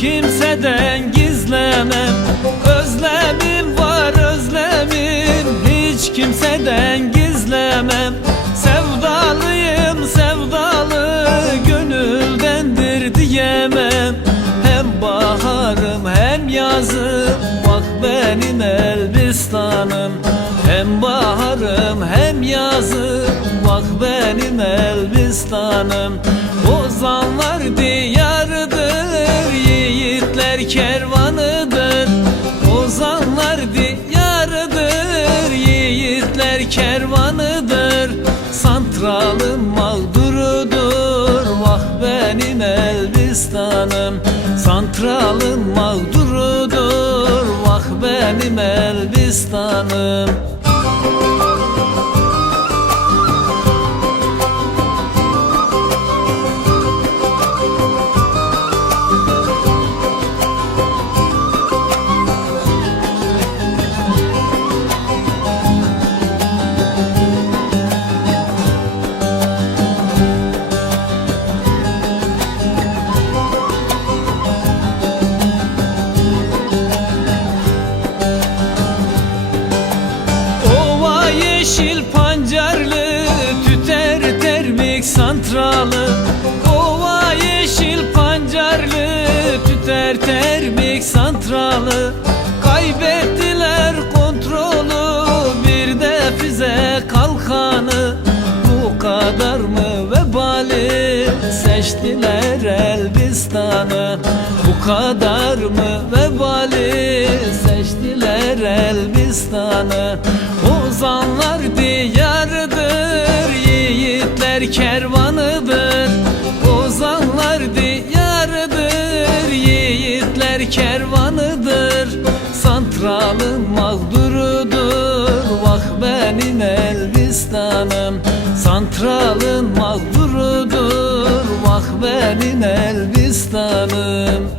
kimseden gizlemem. Özlemim var özlemim, hiç kimseden gizlemem. Sevdalıyım sevdalı, gönüldendir diyemem. Hem baharım hem yazım, bak benim Elbistanım. Hem baharım hem yazım, bak benim Elbistanım. Ozanlar diyarıdır, yiğitler kervanıdır. Ozanlar diyarıdır, yiğitler kervanıdır. Santralım mağdurudur, vah benim Elbistanım. Santralım mağdurudur, vah benim Elbistanım. Yeşil pancarlı tüter termik santralı. Ova yeşil pancarlı tüter termik santralı. Kaybettiler kontrolü, bir de füze kalkanı. Bu kadar mı vebali, seçtiler Elbistan'ı. Bu kadar mı vebali, seçtiler Elbistan'ı. Ozanlar diyarıdır, yiğitler kervanıdır. Ozanlar diyarıdır, yiğitler kervanıdır. Santralım mağdurudur, vah benim Elbistanım. Santralın mağdurudur, vah benim Elbistanım.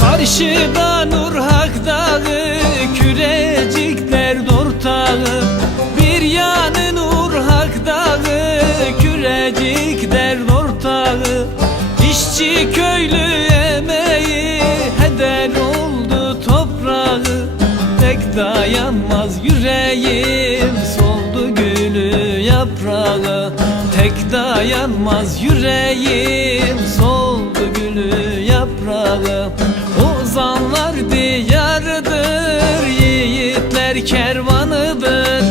Karşıda Nurhak Dağı, Kürecikler Dortağı. Bir yanı Nurhak Dağı, Kürecikler Dortağı. İşçi köylü emeği heder oldu toprağı. Tek dayanmaz yüreğim, soldu gülü yaprağı. Tek dayanmaz yüreğim, soldu gülü yaprağı. Ozanlar diyarıdır, yiğitler kervanıdır.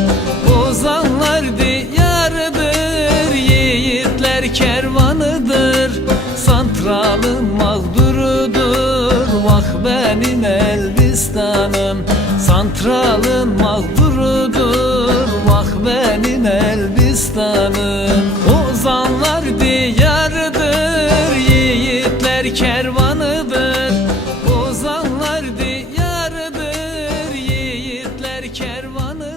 Ozanlar diyarıdır, yiğitler kervanıdır. Santralım mağdurudur, vah benim Elbistanım. Santralım mağdurudur, vah benim Elbistanım. Ozanlar diyarıdır, yiğitler kervanıdır. Ozanlar diyarıdır, yiğitler kervanı.